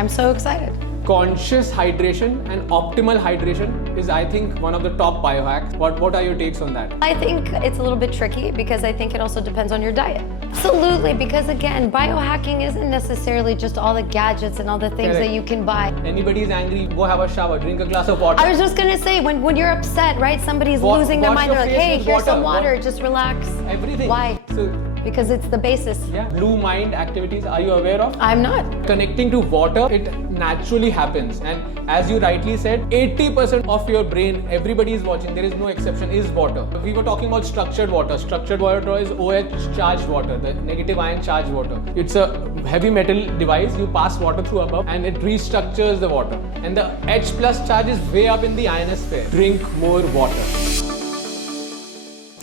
I'm so excited. Conscious hydration and optimal hydration is, I think, one of the top biohacks. What are your takes on that? I think it's a little bit tricky because I think it also depends on your diet. Absolutely, because again, biohacking isn't necessarily just all the gadgets and all the things Correct. that you can buy. Anybody is angry, go have a shower, drink a glass of water. I was just gonna say, when you're upset, right? Somebody's losing their wash mind. They're your like, face hey, with here's some water. water, just relax. Everything. Why? So, Because it's the basis. yeah, blue mind activities, are you aware of? I'm not. Connecting to water, it naturally happens. And as you rightly said, 80% of your brain, everybody is watching, there is no exception, is water. We were talking about structured water. Structured water is OH charged water, the negative ion charged water. It's a heavy metal device. You pass water through above and it restructures the water. And the H plus charge is way up in the ionosphere. Drink more water.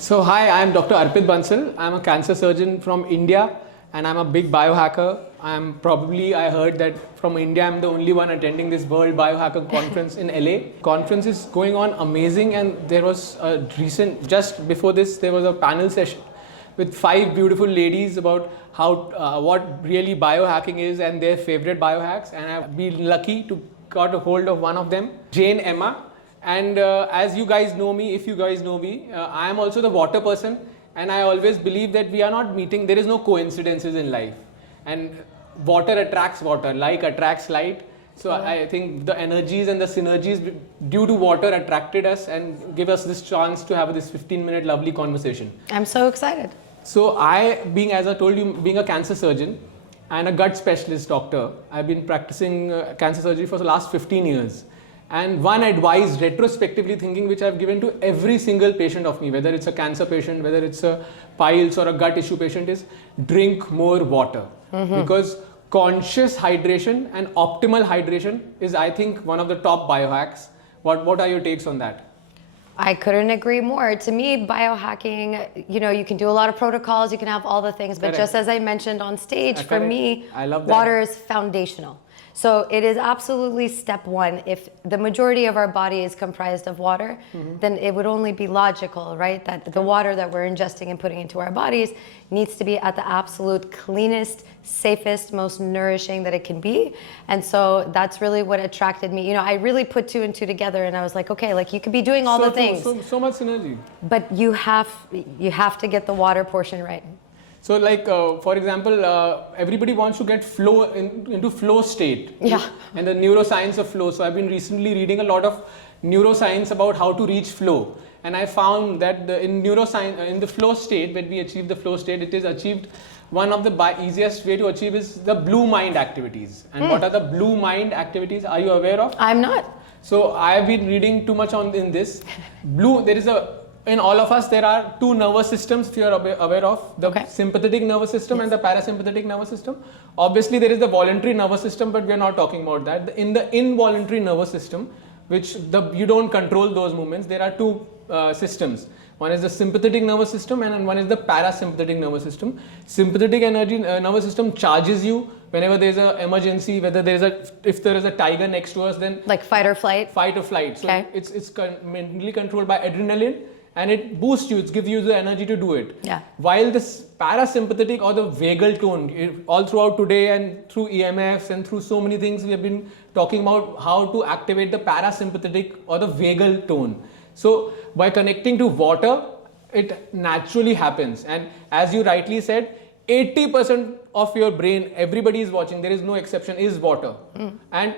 So hi, I am Dr. Arpit Bansal. I am a cancer surgeon from India and I'm a big biohacker. I heard that from India I'm the only one attending this World Biohacker conference in LA. Conference is going on amazing, and there was just before this there was a panel session with 5 beautiful ladies about how what really biohacking is and their favorite biohacks, and I've been lucky to got a hold of one of them, Jane Emma. And as you guys know me, if you guys know me, I am also the water person, and I always believe that we are not meeting, there is no coincidences in life, and water attracts water, like attracts light. So I think the energies and the synergies due to water attracted us and give us this chance to have this 15-minute lovely conversation. I'm so excited. So as I told you, being a cancer surgeon and a gut specialist doctor, I've been practicing cancer surgery for the last 15 years. And one advice, retrospectively thinking, which I've given to every single patient of me, whether it's a cancer patient, whether it's a piles or a gut issue patient, is drink more water. Because conscious hydration and optimal hydration is, I think, one of the top biohacks. What are your takes on that? I couldn't agree more. To me, biohacking, you can do a lot of protocols, you can have all the things, but Correct. just as I mentioned on stage, for me, I love that. water is foundational. So it is absolutely step one. If the majority of our body is comprised of water, then it would only be logical, right? That the water that we're ingesting and putting into our bodies needs to be at the absolute cleanest, safest, most nourishing that it can be. And so that's really what attracted me. I really put 2 and 2 together, and I was like, okay, like you could be doing all the things. So much synergy. But you have to get the water portion right. So like, for example, everybody wants to get into flow state. Yeah. And the neuroscience of flow. So I've been recently reading a lot of neuroscience about how to reach flow. And I found that in neuroscience, in the flow state, when we achieve the flow state, it is achieved, one of the easiest way to achieve is the blue mind activities. And what are the blue mind activities? Are you aware of? I'm not. So I've been reading too much in this. In all of us, there are 2 nervous systems, if you are aware of, the sympathetic nervous system and the parasympathetic nervous system. Obviously, there is the voluntary nervous system, but we are not talking about that. In the involuntary nervous system, which you don't control those movements, there are 2 systems. One is the sympathetic nervous system and one is the parasympathetic nervous system. Sympathetic nervous system charges you whenever there is an emergency, if there is a tiger next to us, then like fight or flight. Fight or flight. So Okay. it's mentally controlled by adrenaline. And it boosts you, it gives you the energy to do it. Yeah. While this parasympathetic or the vagal tone, all throughout today and through EMFs and through so many things, we have been talking about how to activate the parasympathetic or the vagal tone. So by connecting to water, it naturally happens. And as you rightly said, 80% of your brain, everybody is watching, there is no exception, is water. And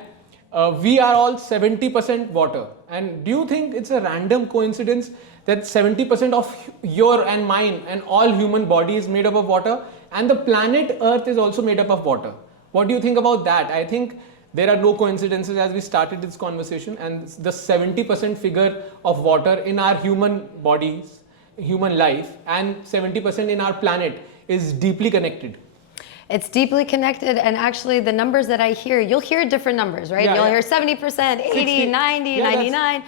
we are all 70% water. And do you think it's a random coincidence that 70% of your and mine and all human body is made up of water, and the planet Earth is also made up of water? What do you think about that? I think there are no coincidences as we started this conversation, and the 70% figure of water in our human bodies, human life, and 70% in our planet is deeply connected. It's deeply connected, and actually the numbers that I hear, you'll hear different numbers, right? You'll hear 70%, 80, 60, 90, 99.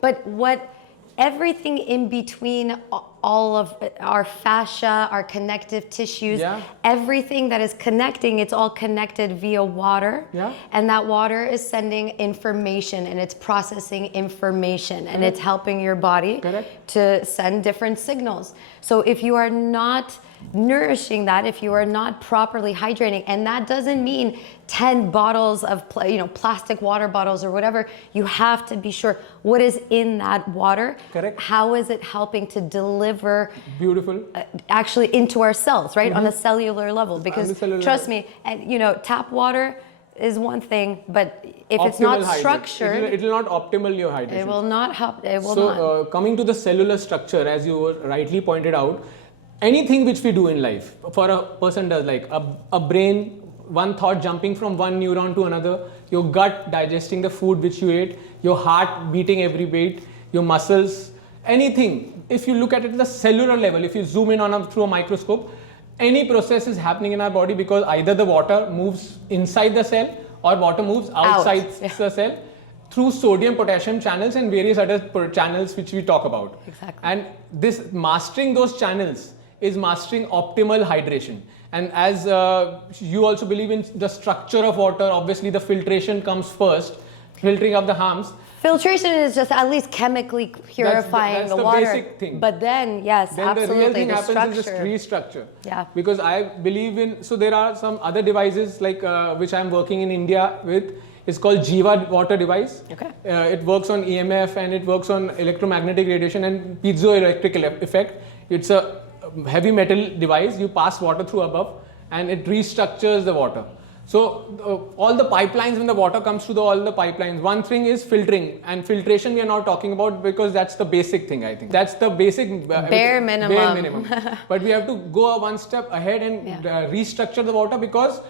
But what everything in between all of our fascia, our connective tissues, everything that is connecting, it's all connected via water. And that water is sending information, and it's processing information, and it's helping your body to send different signals. So if you are not nourishing that if you are not properly hydrating. And that doesn't mean 10 bottles of plastic water bottles or whatever. You have to be sure what is in that water. Correct. How is it helping to deliver Beautiful. actually into our cells, right? On a cellular level. Because trust me, and tap water is one thing, but if it's not structured, it will not optimal your hydration. It will not help. It will not. Coming to the cellular structure, as you rightly pointed out, anything which we do in life, for a person does, like a brain, one thought jumping from one neuron to another, your gut digesting the food which you ate, your heart beating every beat, your muscles, anything. If you look at it at the cellular level, if you zoom in through a microscope, any process is happening in our body because either the water moves inside the cell or water moves outside the cell through sodium potassium channels and various other channels which we talk about. Exactly. And this mastering those channels is mastering optimal hydration. And as you also believe in the structure of water, obviously the filtration comes first, filtering of the harms. Filtration is just at least chemically purifying that's the water. Basic thing. But then, yes, then absolutely, the real thing happens structure. is the tree structure. Yeah. Because I believe in, so there are some other devices like which I'm working in India with. It's called Jiva water device. Okay. It works on EMF and it works on electromagnetic radiation and piezoelectric effect. It's a heavy metal device. You pass water through above and it restructures the water. So all the pipelines, when the water comes through all the pipelines, one thing is filtering, and filtration we are not talking about because that's the basic thing, I think. That's the basic bare minimum. But we have to go one step ahead and restructure the water, because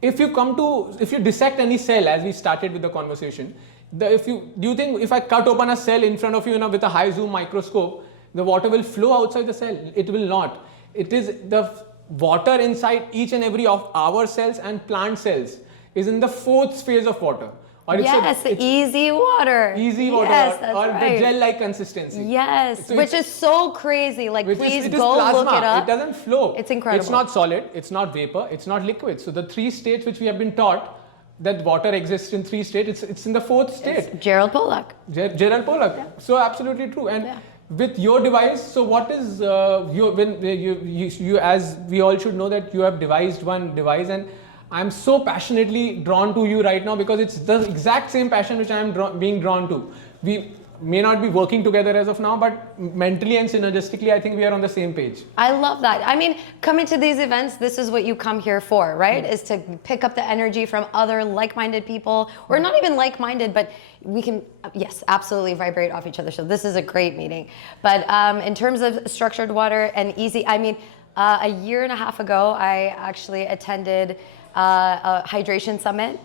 if you dissect any cell, as we started with the conversation, do you think if I cut open a cell in front of you, with a high zoom microscope, the water will flow outside the cell? It will not. It is the water inside each and every of our cells and plant cells is in the fourth phase of water. Or it's easy water. Easy water, yes, that's or right. the gel-like consistency. Yes, which is so crazy. Like, please go plasma. look it up. It doesn't flow. It's incredible. It's not solid, it's not vapor, it's not liquid. So the three states which we have been taught, that water exists in three states, it's in the fourth state. It's Gerald Pollack. Gerald Pollack. Yeah. So absolutely true. And with your device, so what is you as we all should know that you have devised one device, and I'm so passionately drawn to you right now because it's the exact same passion which I am being drawn to. We may not be working together as of now, but mentally and synergistically, I think we are on the same page. I love that. I mean, coming to these events, this is what you come here for, right? Is to pick up the energy from other like-minded people, or not even like-minded, but we can, yes, absolutely vibrate off each other. So this is a great meeting. But in terms of structured water and easy, I mean, a year and a half ago, I actually attended a hydration summit.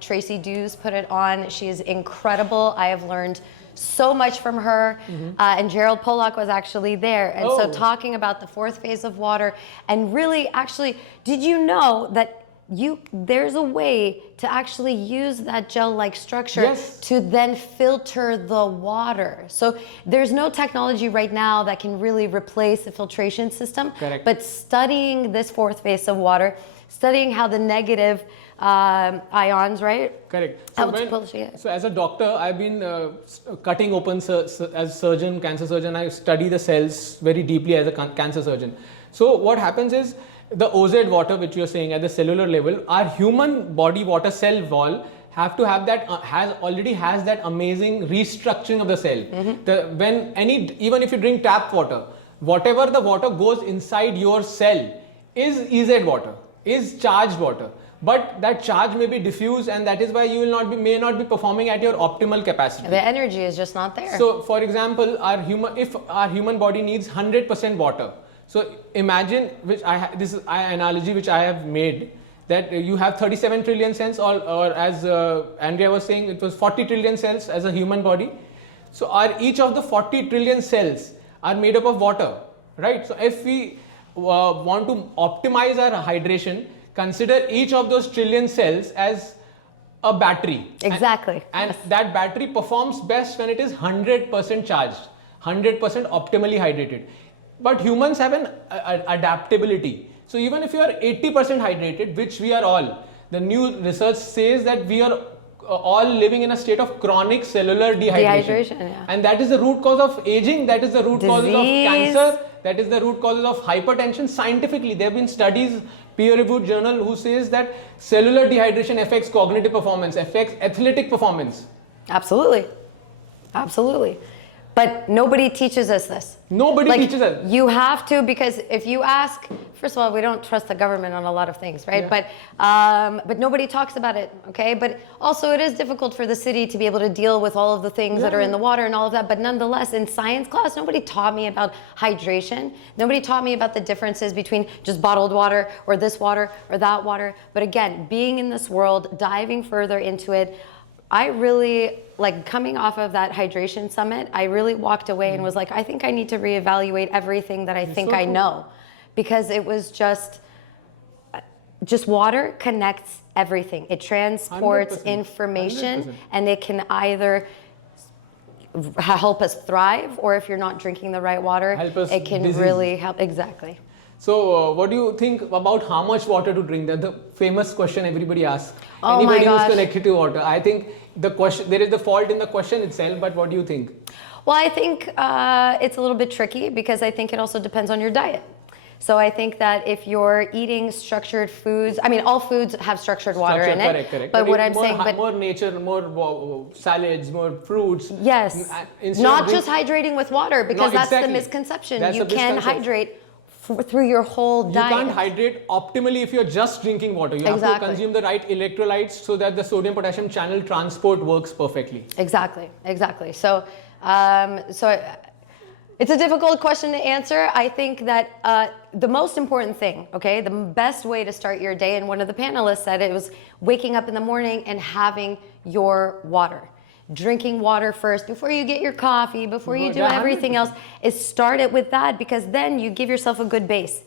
Tracy Dews put it on. She's incredible. I have learned so much from her, and Gerald Pollack was actually there, and so talking about the fourth phase of water, and really actually, did you know that there's a way to actually use that gel-like structure to then filter the water? So there's no technology right now that can really replace the filtration system. Correct. But studying this fourth phase of water, studying how the negative ions, right? Correct. So as a doctor, I've been cutting open as surgeon, cancer surgeon. I study the cells very deeply as a cancer surgeon. So what happens is the OZ water, which you're saying at the cellular level, our human body water cell wall have to have that already has that amazing restructuring of the cell. Even if you drink tap water, whatever the water goes inside your cell is EZ water, is charged water. But that charge may be diffuse, and that is why you may not be performing at your optimal capacity. The energy is just not there. So, for example, if our human body needs 100% water, so imagine, this is an analogy which I have made, that you have 37 trillion cells, or as Andrea was saying, it was 40 trillion cells as a human body. So, each of the 40 trillion cells are made up of water, right? So, if we want to optimize our hydration, consider each of those trillion cells as a battery. Exactly. And that battery performs best when it is 100% charged, 100% optimally hydrated. But humans have an adaptability. So even if you are 80% hydrated, which we are all, the new research says that we are all living in a state of chronic cellular dehydration. And that is the root cause of aging, that is the root cause of cancer, that is the root causes of hypertension. Scientifically, there have been studies, peer-reviewed journal, who says that cellular dehydration affects cognitive performance, affects athletic performance. Absolutely. Absolutely. But nobody teaches us this. Nobody teaches us. You have to, because if you ask, first of all, we don't trust the government on a lot of things, right? Yeah. But nobody talks about it, okay? But also it is difficult for the city to be able to deal with all of the things that are in the water and all of that. But nonetheless, in science class, nobody taught me about hydration. Nobody taught me about the differences between just bottled water or this water or that water. But again, being in this world, diving further into it, I really, like, coming off of that hydration summit, I really walked away and was like, I think I need to reevaluate everything that I think I know, because it was just water connects everything. It transports 100%. information 100%. and it can either help us thrive, or if you're not drinking the right water, Help us it can disease. really help. Exactly. So what do you think about how much water to drink? That's the famous question everybody asks. Oh Anybody my gosh. who's connected to water. I think the question, there is the fault in the question itself, but what do you think? Well, I think it's a little bit tricky, because I think it also depends on your diet. So I think that if you're eating structured foods, I mean, all foods have structured water in it. Correct. But what I'm more, saying, more nature, more salads, more fruits. yes, Instead not of just hydrating with water, because that's the misconception. That's you the can misconception. hydrate through your whole You diet. can't hydrate optimally if you're just drinking water. You have to consume the right electrolytes so that the sodium potassium channel transport works perfectly. Exactly. So, it's a difficult question to answer. I think that the most important thing, okay, the best way to start your day, and one of the panelists said it was waking up in the morning and having your water. Drinking water first before you get your coffee, before you do everything else, is start it with that, because then you give yourself a good base.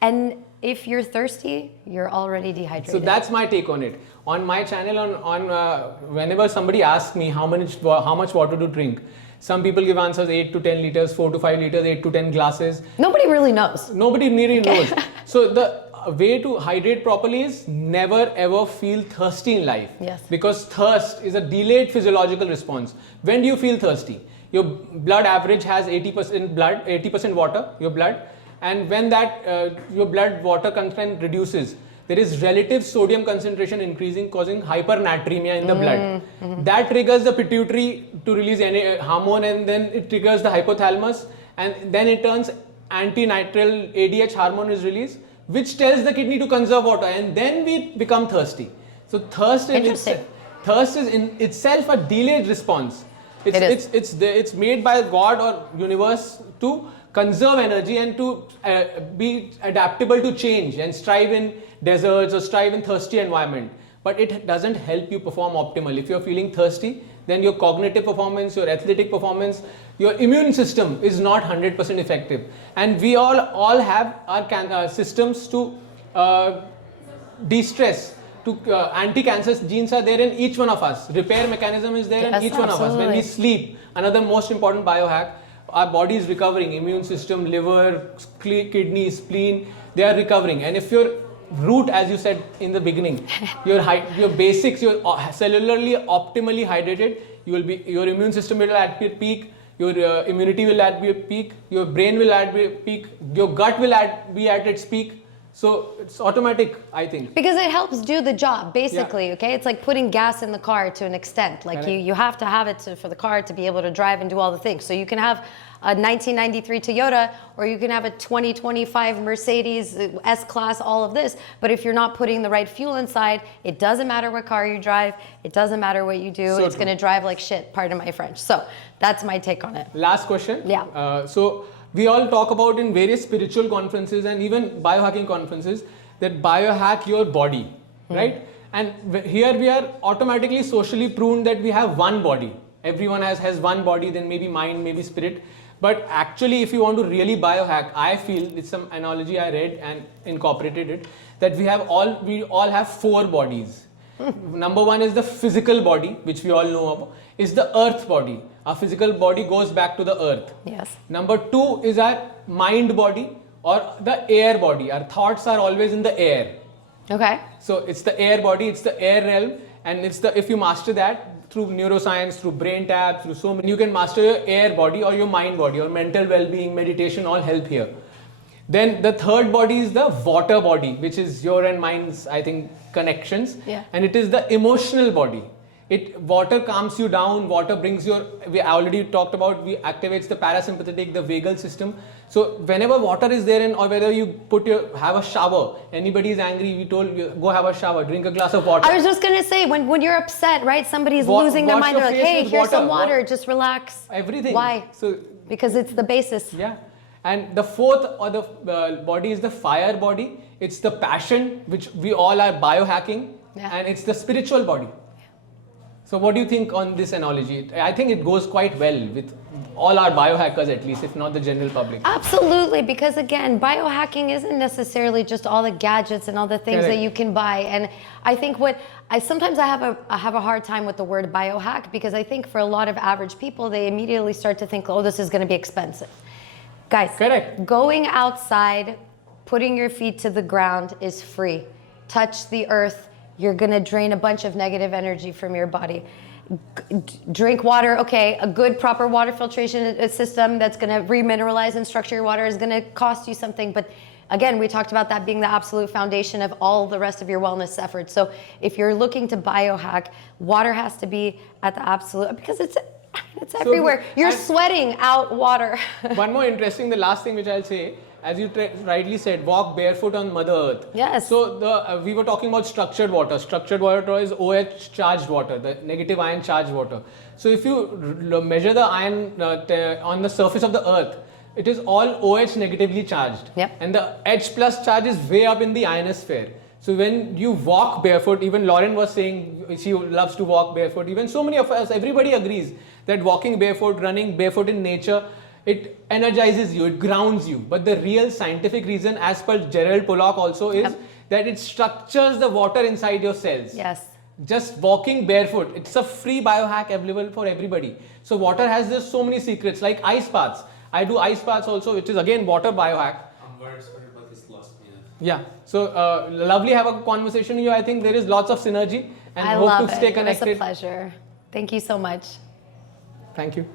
And if you're thirsty, you're already dehydrated. So that's my take on it. On my channel, whenever somebody asks me how much water to drink, some people give answers 8 to 10 liters, 4 to 5 liters, 8 to 10 glasses. Nobody really knows. Nobody really knows. So the way to hydrate properly is never ever feel thirsty in life. Yes. Because thirst is a delayed physiological response. When do you feel thirsty? Your blood average has 80% water, your blood. And when that your blood water content reduces, there is relative sodium concentration increasing, causing hypernatremia in the blood. That triggers the pituitary to release any hormone, and then it triggers the hypothalamus, and then it turns antinitral ADH hormone is released, which tells the kidney to conserve water, and then we become thirsty. So thirst is in itself a delayed response. It's made by God or universe to conserve energy and to be adaptable to change and strive in deserts or strive in thirsty environment. But it doesn't help you perform optimally. If you're feeling thirsty, then your cognitive performance, your athletic performance, your immune system is not 100% effective. And we all have our systems to de-stress, to anti-cancer genes are there in each one of us. Repair mechanism is there in each one of us. When we sleep, another most important biohack, our body is recovering. Immune system, liver, kidney, spleen, they are recovering. And if your root, as you said in the beginning, your basics, you're cellularly optimally hydrated, your immune system will at peak, your immunity will at peak, your brain will at peak, your gut will be at its peak. So it's automatic, I think. Because it helps do the job, basically, okay? It's like putting gas in the car to an extent. Like you have to have it for the car to be able to drive and do all the things. So you can have a 1993 Toyota, or you can have a 2025 Mercedes S-Class, all of this. But if you're not putting the right fuel inside, it doesn't matter what car you drive. It doesn't matter what you do. It's going to drive like shit, pardon my French. So that's my take on it. Last question. Yeah. So we all talk about in various spiritual conferences and even biohacking conferences that biohack your body, right? And here we are automatically socially pruned that we have one body. Everyone has one body, then maybe mind, maybe spirit. But actually, if you want to really biohack, I feel it's some analogy I read and incorporated it, that we all have 4 bodies. Number 1 is the physical body, which we all know about, is the earth body. Our physical body goes back to the earth. Yes. Number 2 is our mind body or the air body. Our thoughts are always in the air. Okay. So it's the air body, it's the air realm, and if you master that through neuroscience, through brain tap, through so many, you can master your air body or your mind body or mental well-being, meditation, all help here. Then the third body is the water body, which is your and mine's, I think, connections. Yeah. And it is the emotional body. Water calms you down, water brings we already talked about, we activates the parasympathetic, the vagal system. So whenever water is there, or whether you have a shower, anybody is angry, we told you, go have a shower, drink a glass of water. I was just gonna say, when you're upset, right? Somebody's losing their wash mind. They're your like, face hey, with here's some water. water, just relax. Everything. Why? So Because it's the basis. yeah. And the fourth or the body is the fire body. It's the passion, which we all are biohacking, and it's the spiritual body. So what do you think on this analogy? I think it goes quite well with all our biohackers, at least, if not the general public. Absolutely, because again, biohacking isn't necessarily just all the gadgets and all the things that you can buy. And I think sometimes I have a hard time with the word biohack, because I think for a lot of average people, they immediately start to think, oh, this is going to be expensive. Guys, Correct. Going outside, putting your feet to the ground is free. Touch the earth. You're going to drain a bunch of negative energy from your body. Drink water. Okay, a good proper water filtration system that's going to remineralize and structure your water is going to cost you something. But again, we talked about that being the absolute foundation of all the rest of your wellness efforts. So if you're looking to biohack, water has to be at the absolute, because it's everywhere. You're sweating out water. One more interesting, the last thing which I'll say, as you rightly said, walk barefoot on Mother Earth. Yes. So we were talking about structured water. Structured water is OH charged water, the negative ion charged water. So if you measure the ion on the surface of the Earth, it is all OH negatively charged. Yep. And the H plus charge is way up in the ionosphere. So when you walk barefoot, even Lauren was saying she loves to walk barefoot. Even so many of us, everybody agrees that walking barefoot, running barefoot in nature, it energizes you, it grounds you. But the real scientific reason, as per Gerald Pollack also, is that it structures the water inside your cells. Yes. Just walking barefoot, it's a free biohack available for everybody. So water has just so many secrets, like ice baths. I do ice baths also, which is again water biohack. I'm very sorry, but this lost me. Yeah. So lovely have a conversation with you. I think there is lots of synergy, and I hope love to stay it. connected. It was a pleasure. Thank you so much. Thank you.